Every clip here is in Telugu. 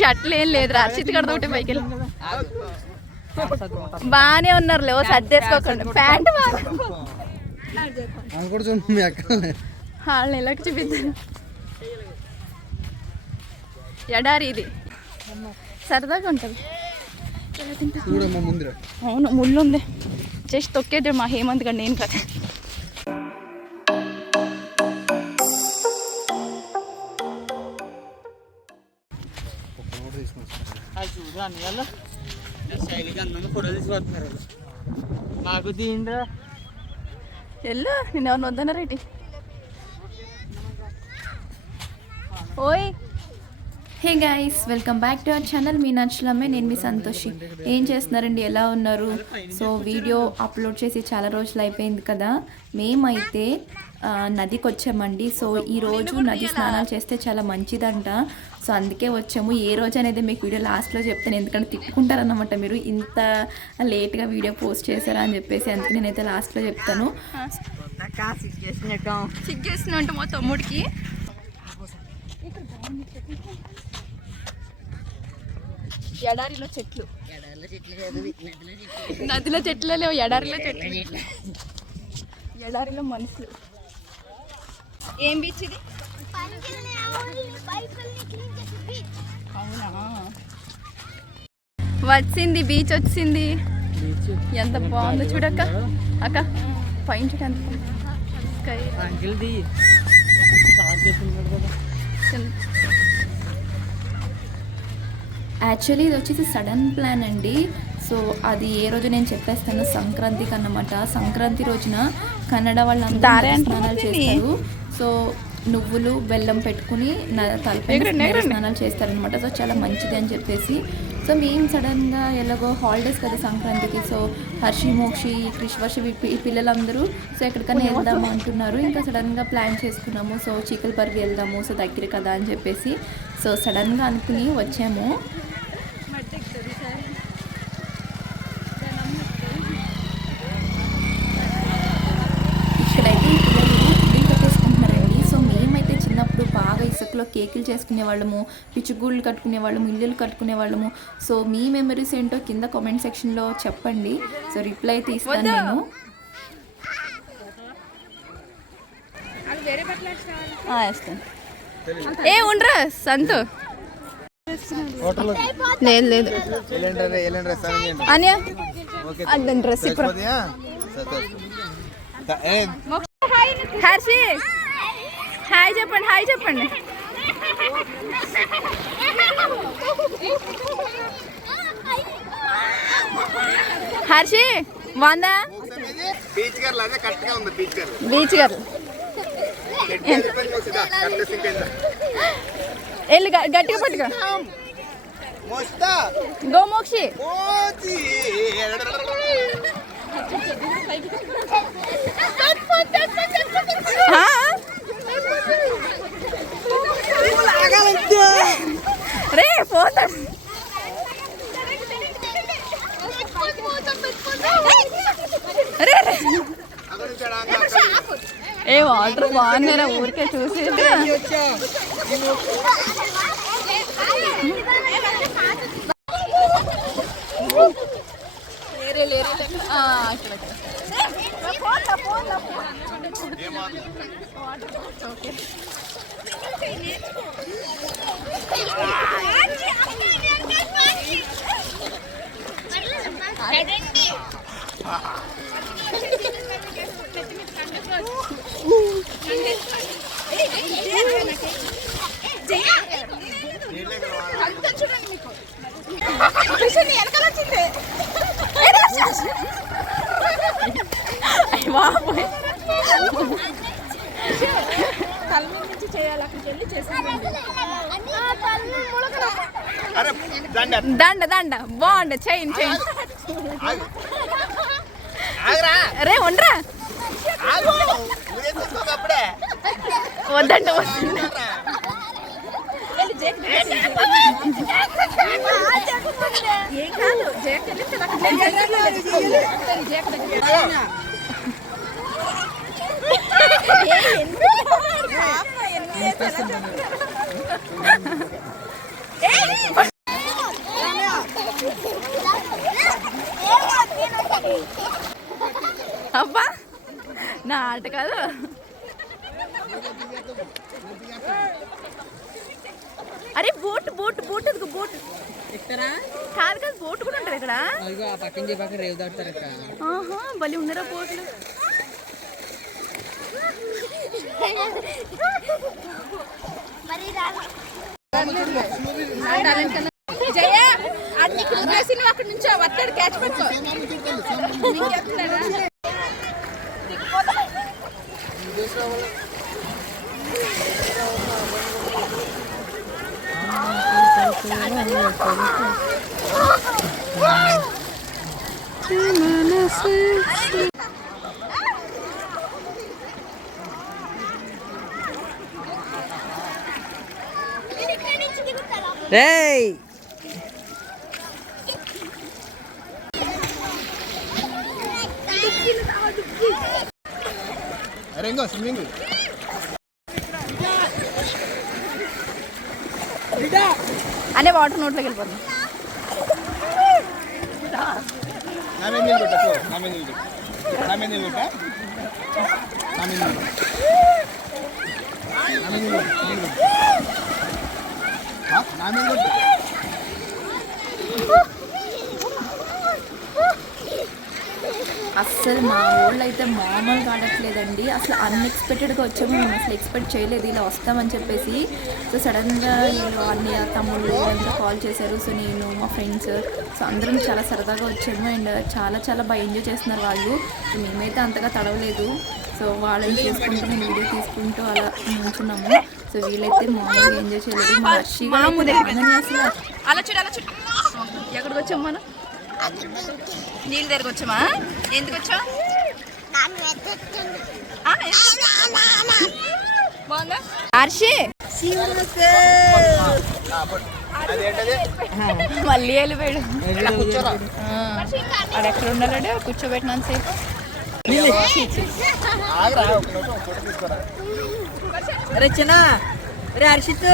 షర్ట్లు ఏం లేదు రచిత్ కడ ఒకటి పైకి బాగానే ఉన్నారు లేవో సర్దేసుకోకండి ప్యాంట్ వాళ్ళని ఎలాగ చూపిద్దాను ఎడారి ఇది సరదాగా ఉంటుంది అవును ముళ్ళు ఉంది జస్ట్ తొక్కేద్దాం మా హేమంత్ గండి నేను కదా నాకు తీయండిరా ఎల్లు నేను ఎవరిని వద్దన్నా రేటి ఓయ్ hey guys welcome back to our channel మీ నచ్చలమ్మే నేను మీ సంతోషి ఏం చేస్తున్నారండి ఎలా ఉన్నారు సో వీడియో అప్లోడ్ చేసి చాలా రోజులు అయిపోయింది కదా మేమైతే నదికి వచ్చామండి సో ఈరోజు నది స్నానాలు చేస్తే చాలా మంచిదంట సో అందుకే వచ్చాము ఏ రోజు అనేది మీకు వీడియో లాస్ట్లో చెప్తాను ఎందుకంటే తిట్టుకుంటారన్నమాట మీరు ఇంత లేట్గా వీడియో పోస్ట్ చేశారా అని చెప్పేసి అందుకే నేనైతే లాస్ట్లో చెప్తాను సిగ్గేసినట్టు మా తమ్ముడికి ఎడారిలో చెట్లు నదిలో చెట్లు లేవు ఎడారిలో చెట్లు ఎడారిలో మనుషులు ఏం బీచ్ ఇది అవునా వచ్చింది బీచ్ వచ్చింది ఎంత బాగుందో చూడక్క అక్క పైన చూడ ఎంత యాక్చువల్లీ ఇది వచ్చేసి సడన్ ప్లాన్ అండి సో అది ఏ రోజు నేను చెప్పేస్తాను సంక్రాంతికి అన్నమాట సంక్రాంతి రోజున కన్నడ వాళ్ళందరూ స్నానాలు చేస్తారు సో నువ్వులు బెల్లం పెట్టుకుని తలపై స్నానాలు చేస్తారనమాట సో చాలా మంచిది అని చెప్పేసి సో మేము సడన్గా ఎలాగో హాలిడేస్ కదా సంక్రాంతికి సో హర్షి మోక్షి క్రిష్వర్షి ఈ పిల్లలందరూ సో ఎక్కడికైనా వెళ్దాము అంటున్నారు ఇంకా సడన్గా ప్లాన్ చేసుకున్నాము సో చీకలపర్వి వెళ్దాము సో దగ్గర కదా అని చెప్పేసి సో సడన్గా అనుకుని వచ్చాము ఇసుకలో కేకులు చేసుకునే వాళ్ళము పిచ్చుగూళ్ళు కట్టుకునే వాళ్ళము ఇల్లులు కట్టుకునే వాళ్ళము సో మీ మెమరీస్ ఏంటో కింద కామెంట్ సెక్షన్లో చెప్పండి సో రిప్లై అయితే ఇస్తాను నేను ఏ ఉండరా సంతు లేదు లేదు అనియా అడ్డం డ్రెస్ హర్షి హాయ్ చెప్పండి హాయ్ చెప్పండి హర్షి బాగుందా బీచ్ గారు వెళ్ళి గట్టిగా పట్టుకో గోమోక్షి రే పోతాడు ఏ వాటర్ బాగున్నారా ఊరికే చూసి దండ దండ బాగుండ చైన్ చైన్ రే ఉండరా వద్దంట ఏం కాదు అబ్బా నా ఆట కాదు. అరే బోట్ బోట్ బోట్ ఎదుగు బోట్ కాదు కాదు బోట్ కూడా ఉంటుంది ఇక్కడ. ఆహా బలి ఉన్నారా బోట్లు. జయ అన్ని అక్కడ నుంచి వస్తాడు క్యాచ్ పట్టుకో. రేయ్ అరేంగో స్విమ్మింగ్ అనే వాటర్ నోట్లోకి వెళ్ళిపోతుంది. అస్సలు మా ఊళ్ళో అయితే మామూలుగా ఆడట్లేదండి. అసలు అన్ఎక్స్పెక్టెడ్గా వచ్చాము. మేము అసలు ఎక్స్పెక్ట్ చేయలేదు ఇలా వస్తామని చెప్పేసి. సో సడన్గా వీళ్ళు అన్నయ్య తమ్ముళ్ళు అందరూ కాల్ చేశారు. సో నేను మా ఫ్రెండ్స్ సో అందరం చాలా సరదాగా వచ్చాము. అండ్ చాలా చాలా బాగా ఎంజాయ్ చేస్తున్నారు వాళ్ళు. సో మేమైతే అంతగా తడవలేదు. సో వాళ్ళని చేసుకుంటూ నేను వీడియో తీసుకుంటూ అలా నుంచున్నాము. సో వీళ్ళైతే మామూలుగా ఎంజాయ్ చేయలేదు. మా హర్షిగా అసలు అలా చూడు అలా చూడు. ఎక్కడికి వచ్చాము మనం? నీళ్ళ దగ్గరకు వచ్చామా? ఎందుకు వచ్చావు? హర్షి మళ్ళీ వెళ్ళిపోయాడు. వాడు ఎక్కడ ఉండాలంటే కూర్చోబెట్టినాను సేపు. రచన రే హర్షిత్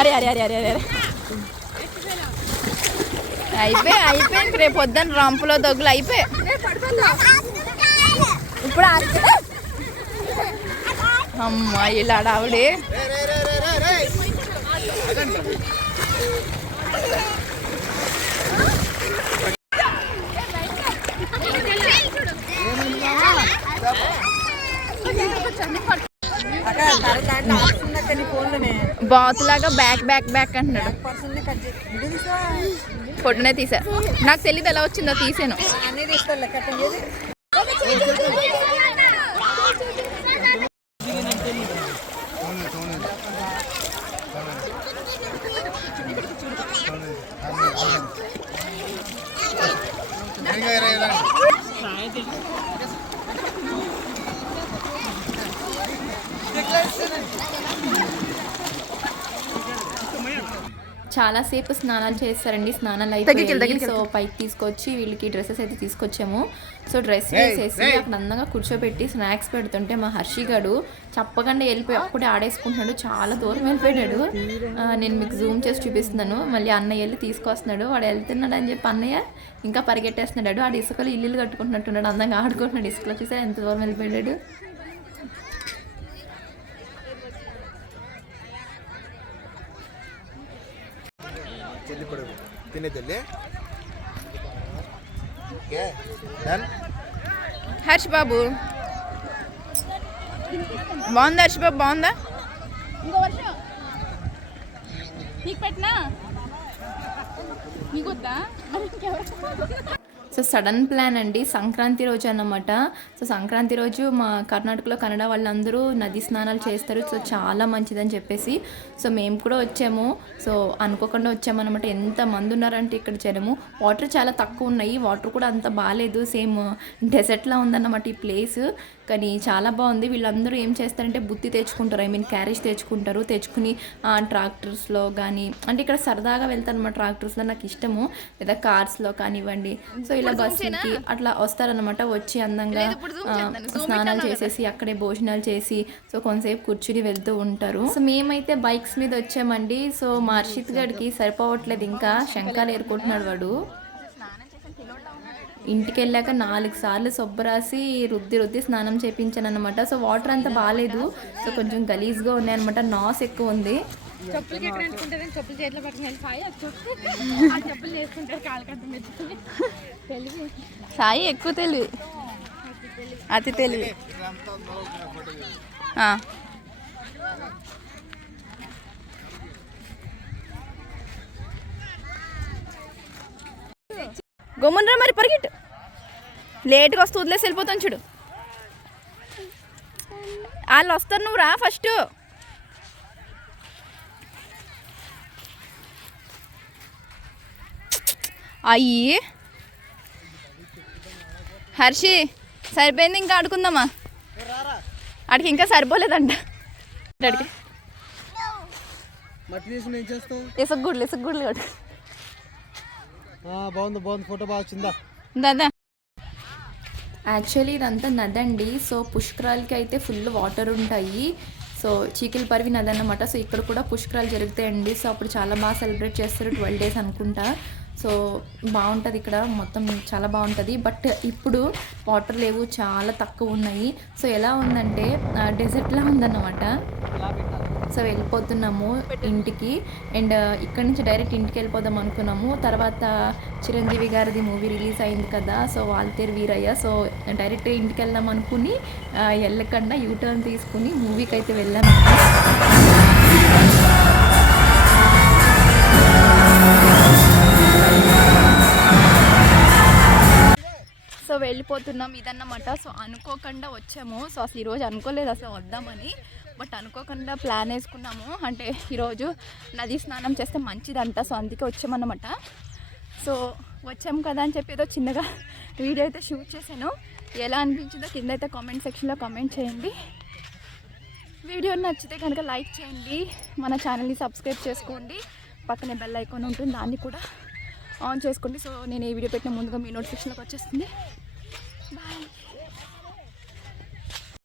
అరే అరే అరే అరే అరే అయిపోయింది. రేపు పొద్దున్న రంపులో దగ్గులు అయిపోయి. ఇప్పుడు అమ్మా ఇలా ఆవిడే బాతులాగా బ్యాక్ బ్యాక్ బ్యాక్ అంటున్నాడు. ఫోటోనే తీసా. నాకు తెలియదు ఎలా వచ్చిందో తీసాను. చాలాసేపు స్నానాలు చేస్తారండి. స్నానాలు అయిపోయి సో పైకి తీసుకొచ్చి వీళ్ళకి డ్రెస్సెస్ అయితే తీసుకొచ్చాము. సో డ్రెస్ వేసేసి అక్కడ అందంగా కూర్చోబెట్టి స్నాక్స్ పెడుతుంటే మా హర్షిగాడు చెప్పకుండా వెళ్ళిపోయి అప్పుడే ఆడేసుకుంటున్నాడు. చాలా దూరం వెళ్ళిపోయాడు. నేను మీకు జూమ్ చేసి చూపిస్తున్నాను. మళ్ళీ అన్నయ్య వెళ్ళి తీసుకొస్తున్నాడు. వాడు వెళ్తున్నాడు అని చెప్పి అన్నయ్య ఇంకా పరిగెట్టేస్తున్నాడు. ఆడు ఇసుకలో ఇల్లు కట్టుకుంటున్నట్టున్నాడు. అందంగా ఆడుకుంటున్నాడు ఇసుకలో. చూసా ఎంత దూరం వెళ్ళిపోయాడు. హర్ష్ బాబు బాగుందా? హర్ష్ బాబు బాగుందా? ఇంకో వర్షం నీకు పెట్టినా నీకు వద్దా? సో సడన్ ప్లాన్ అండి. సంక్రాంతి రోజు అన్నమాట. సో సంక్రాంతి రోజు మా కర్ణాటకలో కన్నడ వాళ్ళందరూ నది స్నానాలు చేస్తారు. సో చాలా మంచిదని చెప్పేసి సో మేము కూడా వచ్చాము. సో అనుకోకుండా వచ్చామన్నమాట. ఎంతమంది ఉన్నారంటే ఇక్కడ జనము. వాటర్ చాలా తక్కువ ఉన్నాయి. వాటర్ కూడా అంత బాగాలేదు. సేమ్ డెజర్ట్లా ఉందన్నమాట ఈ ప్లేస్. కానీ చాలా బాగుంది. వీళ్ళందరూ ఏం చేస్తారంటే బుత్తి తెచ్చుకుంటారు, ఐ మీన్ క్యారేజ్ తెచ్చుకుని ట్రాక్టర్స్లో కానీ, అంటే ఇక్కడ సరదాగా వెళ్తాను అనమాట. ట్రాక్టర్స్లో నాకు ఇష్టము, లేదా కార్స్లో కానివ్వండి. సో ఇలా బస్సుకి అట్లా వస్తారనమాట. వచ్చి అందంగా స్నానాలు చేసేసి అక్కడే భోజనాలు చేసి సో కొంతసేపు కూర్చుని వెళ్తూ ఉంటారు. సో మేమైతే బైక్స్ మీద వచ్చామండి. సో మా హర్షిత్ గడికి సరిపోవట్లేదు, ఇంకా శంఖాలు ఏరుకుంటున్నాడు వాడు. ఇంటికి వెళ్ళాక 4 సార్లు సొబ్బరాసి రుద్ది స్నానం చేయించాను అనమాట. సో వాటర్ అంతా బాగాలేదు, సో కొంచెం గలీజ్గా ఉన్నాయన్నమాట. నాస్ ఎక్కువ ఉంది. సాయి ఎక్కువ తెలివి, అతి తెలివి. గమ్మునరా మరి, పరిగెట్టు. లేట్గా వస్తూ వదిలేసి వెళ్ళిపోతాను చూడు. వాళ్ళు వస్తారు, నువ్వు రా ఫస్ట్. అయ్యి హర్షి సరిపోయింది, ఇంకా ఆడుకుందామా? ఆడికి ఇంకా సరిపోలేదంట. అడిగి ఇసుగుడ్లు బాగుంది ఫోటో బాగా వచ్చిందా దాదా. యాక్చువల్లీ ఇదంతా నదండి. సో పుష్కరాలకి అయితే ఫుల్ వాటర్ ఉంటాయి. సో చీకిల పరివి నది అన్నమాట. సో ఇక్కడ కూడా పుష్కరాలు జరుగుతాయండి. సో అప్పుడు చాలా బాగా సెలబ్రేట్ చేస్తారు, 12 days అనుకుంటా. సో బాగుంటుంది ఇక్కడ, మొత్తం చాలా బాగుంటుంది. బట్ ఇప్పుడు వాటర్ లేవు, చాలా తక్కువ ఉన్నాయి. సో ఎలా ఉందంటే డెజర్ట్లా ఉందన్నమాట. సో వెళ్ళిపోతున్నాము ఇంటికి. అండ్ ఇక్కడ నుంచి డైరెక్ట్ ఇంటికి వెళ్ళిపోదాం అనుకున్నాము. తర్వాత చిరంజీవి గారిది మూవీ రిలీజ్ అయింది కదా, so Waltair Veerayya. So direct ఇంటికి వెళ్దాం అనుకుని వెళ్ళకుండా యూటర్న్ తీసుకుని మూవీకి అయితే వెళ్ళాము. సో వెళ్ళిపోతున్నాం ఇదన్నమాట. సో అనుకోకుండా వచ్చాము. సో అసలు ఈరోజు అనుకోలేదు అసలు వద్దామని, బట్ అనుకోకుండా ప్లాన్ వేసుకున్నాము. అంటే ఈరోజు నది స్నానం చేస్తే మంచిదంట, సో అందుకే వచ్చామన్నమాట. సో వచ్చాము కదా అని చెప్పి ఏదో చిన్నగా వీడియో అయితే షూట్ చేశాను. ఎలా అనిపించిందో కింద అయితే కామెంట్ సెక్షన్లో కామెంట్ చేయండి. వీడియో నచ్చితే కనుక లైక్ చేయండి, మన ఛానల్ని సబ్స్క్రైబ్ చేసుకోండి, పక్కనే బెల్ ఐకాన్ ఉంటుంది దాన్ని కూడా ఆన్ చేసుకోండి. సో నేను ఏ వీడియో పెట్టిన ముందుగా మీ నోటిఫికేషన్లోకి వచ్చేస్తుంది. బాయ్.